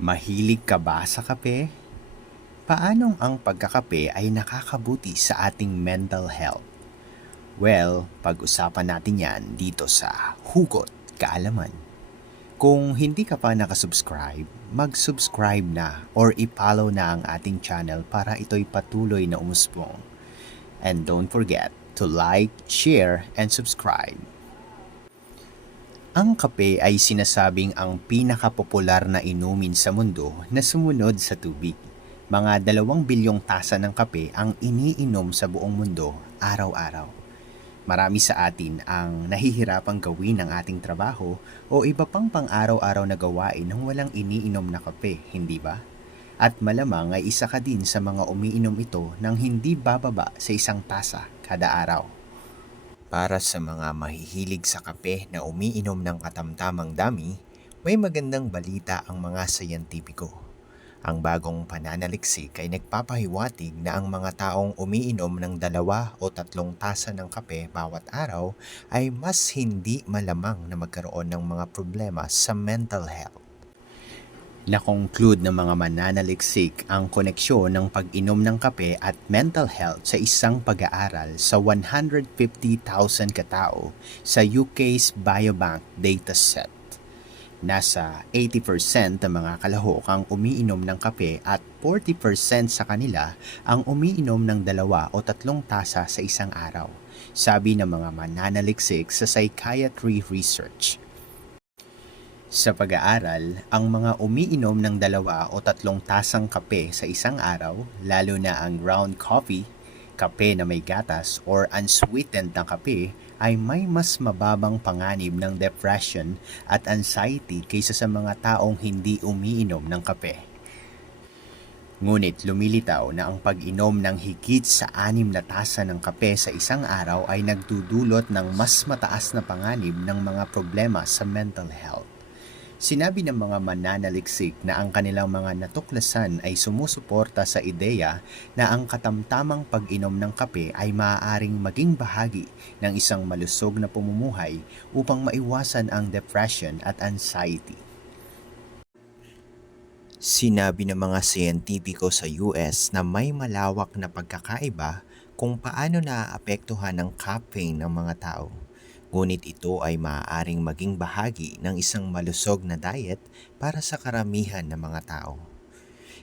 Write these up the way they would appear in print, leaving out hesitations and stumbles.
Mahilig ka ba sa kape? Paanong ang pagkakape ay nakakabuti sa ating mental health? Well, pag-usapan natin yan dito sa Hugot Kaalaman. Kung hindi ka pa nakasubscribe, mag-subscribe na or i-follow na ang ating channel para ito'y patuloy na umusbong. And don't forget to like, share, and subscribe. Ang kape ay sinasabing ang pinakapopular na inumin sa mundo na sumunod sa tubig. Mga 2 bilyong tasa ng kape ang iniinom sa buong mundo araw-araw. Marami sa atin ang nahihirapang gawin ang ating trabaho o iba pang pang-araw-araw na gawain nang walang iniinom na kape, hindi ba? At malamang ay isa ka din sa mga umiinom ito nang hindi bababa sa 1 tasa kada araw. Para sa mga mahihilig sa kape na umiinom ng katamtamang dami, may magandang balita ang mga sayantipiko. Ang bagong pananaliksik ay nagpapahiwatig na ang mga taong umiinom ng 2 o 3 tasa ng kape bawat araw ay mas hindi malamang na magkaroon ng mga problema sa mental health. Na-conclude ng mga mananaliksik ang koneksyon ng pag-inom ng kape at mental health sa isang pag-aaral sa 150,000 katao sa UK's Biobank dataset. Nasa 80% ng mga kalahok ang umiinom ng kape at 40% sa kanila ang umiinom ng 2 o 3 tasa sa isang araw, sabi ng mga mananaliksik sa Psychiatry Research. Sa pag-aaral, ang mga umiinom ng 2 o 3 tasang kape sa isang araw, lalo na ang ground coffee, kape na may gatas or unsweetened na kape, ay may mas mababang panganib ng depression at anxiety kaysa sa mga taong hindi umiinom ng kape. Ngunit lumilitaw na ang pag-inom ng higit sa 6 na tasa ng kape sa isang araw ay nagdudulot ng mas mataas na panganib ng mga problema sa mental health. Sinabi ng mga mananaliksik na ang kanilang mga natuklasan ay sumusuporta sa ideya na ang katamtamang pag-inom ng kape ay maaaring maging bahagi ng isang malusog na pamumuhay upang maiwasan ang depression at anxiety. Sinabi ng mga siyentipiko sa US na may malawak na pagkakaiba kung paano naaapektuhan ng caffeine ng mga tao. Ngunit ito ay maaaring maging bahagi ng isang malusog na diet para sa karamihan ng mga tao.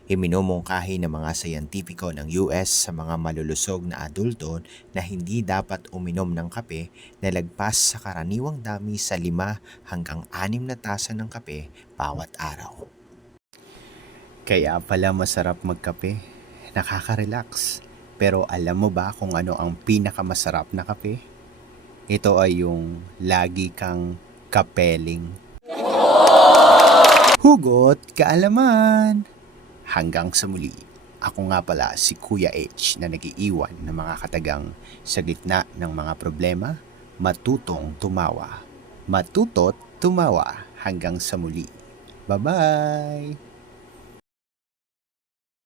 Iminumungkahi ng mga siyentipiko ng US sa mga malulusog na adulto na hindi dapat uminom ng kape na lagpas sa karaniwang dami sa 5 hanggang 6 na tasa ng kape bawat araw. Kaya pala masarap magkape, nakaka-relax. Pero alam mo ba kung ano ang pinakamasarap na kape? Ito ay yung lagi kang kapeling. Hugot Kaalaman! Hanggang sa muli, ako nga pala si Kuya H na nag-iiwan ng mga katagang sa gitna ng mga problema, matutong tumawa. Matutot tumawa hanggang sa muli. Bye-bye!